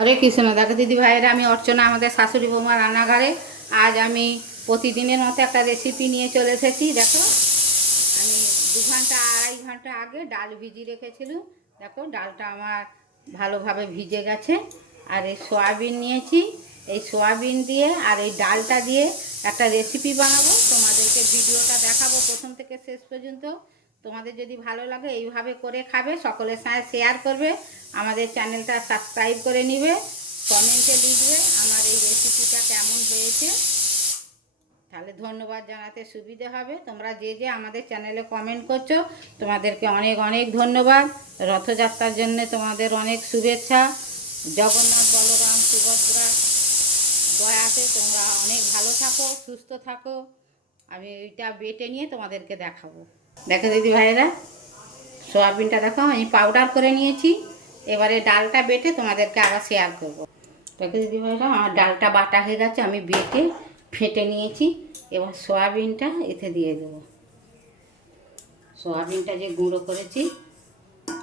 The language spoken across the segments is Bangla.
হরে কৃষ্ণ। দেখো দিদি ভাইয়েরা, আমি অর্চনা, আমাদের শাশুড়ি বৌমা রান্নাঘরে। আজ আমি প্রতিদিনের মতো একটা রেসিপি নিয়ে চলে এসেছি। দেখো, আমি 2 ঘন্টা 2.5 ঘন্টা আগে ডাল ভিজিয়ে রেখেছিলাম। দেখো, ডালটা আমার ভালোভাবে ভিজে গেছে। আর এই সয়াবিন নিয়েছি, এই সয়াবিন দিয়ে আর এই ডালটা দিয়ে একটা রেসিপি বানাবো। তোমাদেরকে ভিডিওটা দেখাবো প্রথম থেকে শেষ পর্যন্ত। তোমাদের যদি ভালো লাগে এইভাবে করে খাবে, সকলের সাথে শেয়ার করবে, আমাদের চ্যানেলটা সাবস্ক্রাইব করে নিবে, কমেন্টে লিখবে আমার এই রেসিপিটা কেমন হয়েছে। তাহলে ধন্যবাদ জানাতে সুবিধে হবে। তোমরা যে যে আমাদের চ্যানেলে কমেন্ট করছো, তোমাদেরকে অনেক অনেক ধন্যবাদ। রথযাত্রার জন্য তোমাদের অনেক শুভেচ্ছা। জগন্নাথ, বলরাম, সুভদ্রা দয়াতে তোমরা অনেক ভালো থাকো, সুস্থ থাকো। আমি এইটা বেটে নিয়ে তোমাদেরকে দেখাবো। দেখো দিদি ভাইয়েরা, সয়াবিনটা দেখো আমি পাউডার করে নিয়েছি। এবারে ডালটা বেটে তোমাদেরকে আবার শেয়ার করবো। দেখো দিদি ভাইয়েরা, আমার ডালটা বাটা হয়ে গেছে, আমি বেটে ফেটে নিয়েছি। এবার সয়াবিনটা এতে দিয়ে দেবো। সয়াবিনটা যে গুঁড়ো করেছি,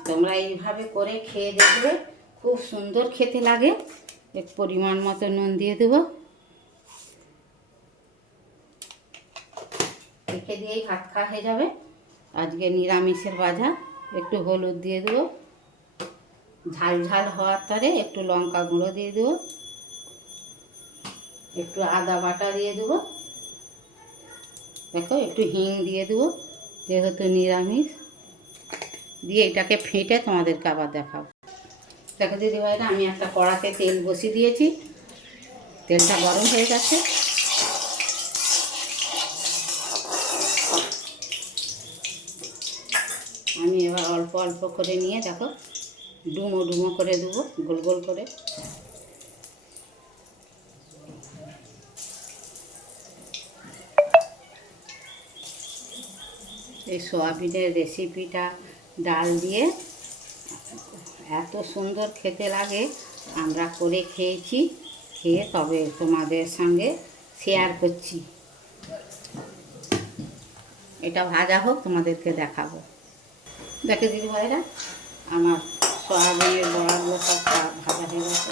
তোমরা এইভাবে করে খেয়ে দেখবে, খুব সুন্দর খেতে লাগে। এক পরিমাণ মতো নুন দিয়ে দেবো। রেখে দিয়েই ভাত খাওয়া হয়ে যাবে। আজকে নিরামিষের বাজার। একটু হলুদ দিয়ে দেবো, ঝাল ঝাল হওয়ার তরে একটু লঙ্কা গুঁড়ো দিয়ে দেবো, একটু আদা বাটা দিয়ে দেবো। দেখো, একটু হিং দিয়ে দেবো, যেহেতু নিরামিষ। দিয়ে এটাকে ফেটে তোমাদেরকে আবার দেখাবো। দেখো দিদি ভাইরা, আমি একটা কড়াতে তেল বসিয়ে দিয়েছি। তেলটা গরম হয়ে গেছে। আমি এবার অল্প অল্প করে নিয়ে দেখো ডুমো ডুমো করে দেবো, গোল গোল করে। এই সয়াবিনের রেসিপিটা ডাল দিয়ে এত সুন্দর খেতে লাগে, আমরা করে খেয়েছি, খেয়ে তবে তোমাদের সঙ্গে শেয়ার করছি। এটা ভাজা হোক, তোমাদেরকে দেখাবো। দেখো দিদি ভাইরা, আমার সয়াবিনের বড়াগুলো সব ভাজা হয়ে গেছে।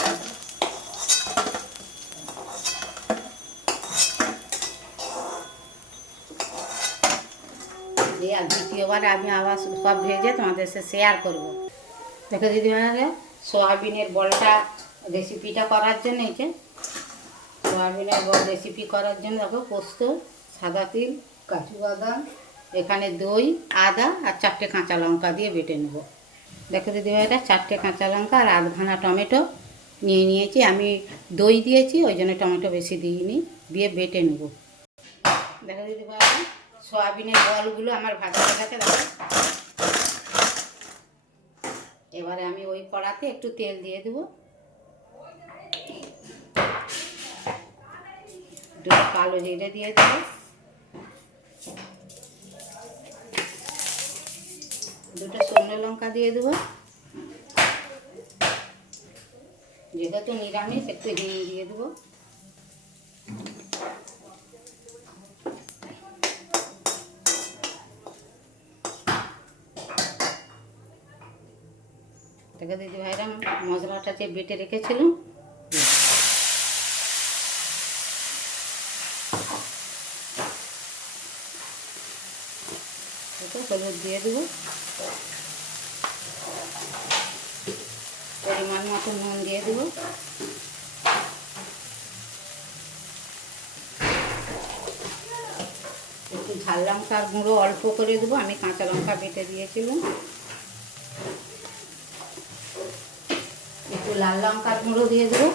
আর দ্বিতীয়বার আমি আবার সব ভেজে তোমাদের সাথে শেয়ার করবো। দেখো দিদি ভাইরা, সয়াবিনের বড়াটা রেসিপিটা করার জন্য এই সয়াবিনের বড় রেসিপি করার জন্য দেখো পোস্ত, সাদা তিল, কাজু বাদাম, এখানে দই, আদা আর 4টে কাঁচা লঙ্কা দিয়ে বেটে নেব। দেখো দিদি ভাইরা, 4টে কাঁচা লঙ্কা আর আধখানা টমেটো নিয়ে নিয়েছি। আমি দই দিয়েছি, ওই জন্য টমেটো বেশি দিইনি, দিয়ে বেটে নেব। দেখো দিদি ভাইরা, সয়াবিনের বলগুলো আমার ভাজা হয়ে গেছে। দেখো, এবারে আমি ওই কড়াতে একটু তেল দিয়ে দেবো, দুটো কালো জিরে দিয়ে দেবো, দুটো শুকনো লঙ্কা দিয়ে দেবো, যেহেতু নিরামিষ একটু হিং দিয়ে দেবো, দেখো দিদি ভাইরা, মশলাটা যে বেটে রেখেছিলাম হলুদ দিয়ে দেবো, পরিমাণ মতো নুন দিয়ে দেবো, একটু ঝাল লঙ্কার গুঁড়ো অল্প করে দেবো, আমি কাঁচা লঙ্কা বেটে দিয়েছিলাম। একটু লাল লঙ্কার গুঁড়ো দিয়ে দেবো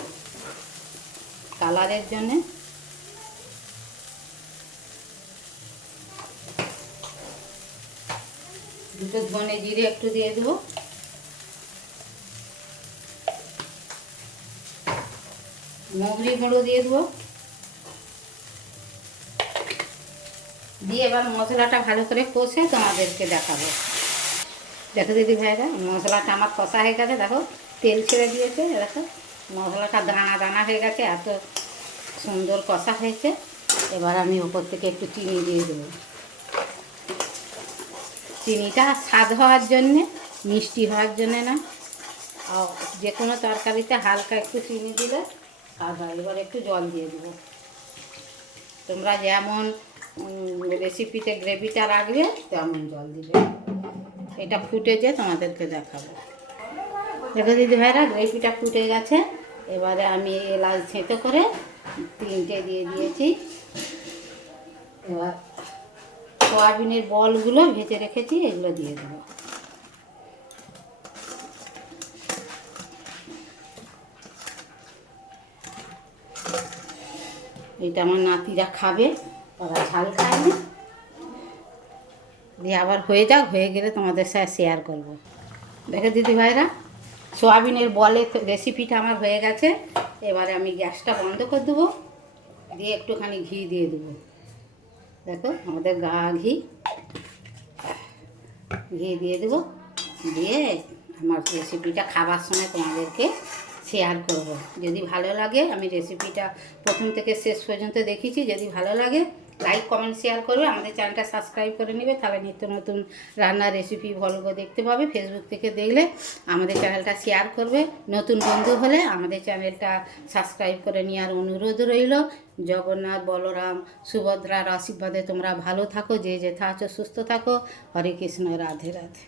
কালারের জন্যে। দুটো ধনে জিরে একটু দিয়ে দেবো, মৌরি গুঁড়ো দিয়ে দেবো, দিয়ে এবার মশলাটা ভালো করে কষে তোমাদেরকে দেখাবো। দেখো দিদি ভাইরা, মশলাটা আমার কষা হয়ে গেছে। দেখো, তেল ছেড়ে দিয়েছে। দেখো, মশলাটা দানা দানা হয়ে গেছে, এত সুন্দর কষা হয়েছে। এবার আমি ওপর থেকে একটু চিনি দিয়ে দেবো। চিনিটা স্বাদ হওয়ার জন্যে, মিষ্টি হওয়ার জন্যে না। আর যে কোনো তরকারিতে হালকা একটু চিনি দিলে স্বাদ হয়। এবার একটু জল দিয়ে দেবো। তোমরা যেমন রেসিপিতে গ্রেভিটা রাখবে তেমন জল দিবে। এটা ফুটে যে তোমাদেরকে দেখাবো। দেখো দিদি ভাইরা, গ্রেভিটা ফুটে গেছে। এবারে আমি এলাচ ছেঁতো করে 3টে দিয়ে দিয়েছি। এবার সয়াবিনের বলগুলো ভেজে রেখেছি, এগুলো দিয়ে দেবো। এটা আমার নাতিরা খাবে, ওরা ঝাল খায় না। দিয়ে আবার হয়ে যাক, হয়ে গেলে তোমাদের সাথে শেয়ার করব। দেখো দিদি ভাইরা, সয়াবিনের বলে রেসিপিটা আমার হয়ে গেছে। এবারে আমি গ্যাসটা বন্ধ করে দেবো, দিয়ে একটুখানি ঘি দিয়ে দেবো। দেখো আমাদের ঘি দিয়ে দেবো। দিয়ে আমার রেসিপিটা খাবার সময় তোমাদেরকে শেয়ার করব। যদি ভালো লাগে, আমি রেসিপিটা প্রথম থেকে শেষ পর্যন্ত দেখিয়েছি, যদি ভালো লাগে লাইক কমেন্ট শেয়ার করবে। আমাদের চ্যানেলটা সাবস্ক্রাইব করে নেবে, তাহলে নিত্য নতুন রান্নার রেসিপি ভলগ দেখতে পাবে। ফেসবুক থেকে দেখলে আমাদের চ্যানেলটা শেয়ার করবে। নতুন বন্ধু হলে আমাদের চ্যানেলটা সাবস্ক্রাইব করে নেওয়ার অনুরোধ রইল। জগন্নাথ, বলরাম, সুভদ্রার আশীর্বাদে তোমরা ভালো থাকো, যে যেথা আছো সুস্থ থাকো। হরে কৃষ্ণ, রাধে রাধে।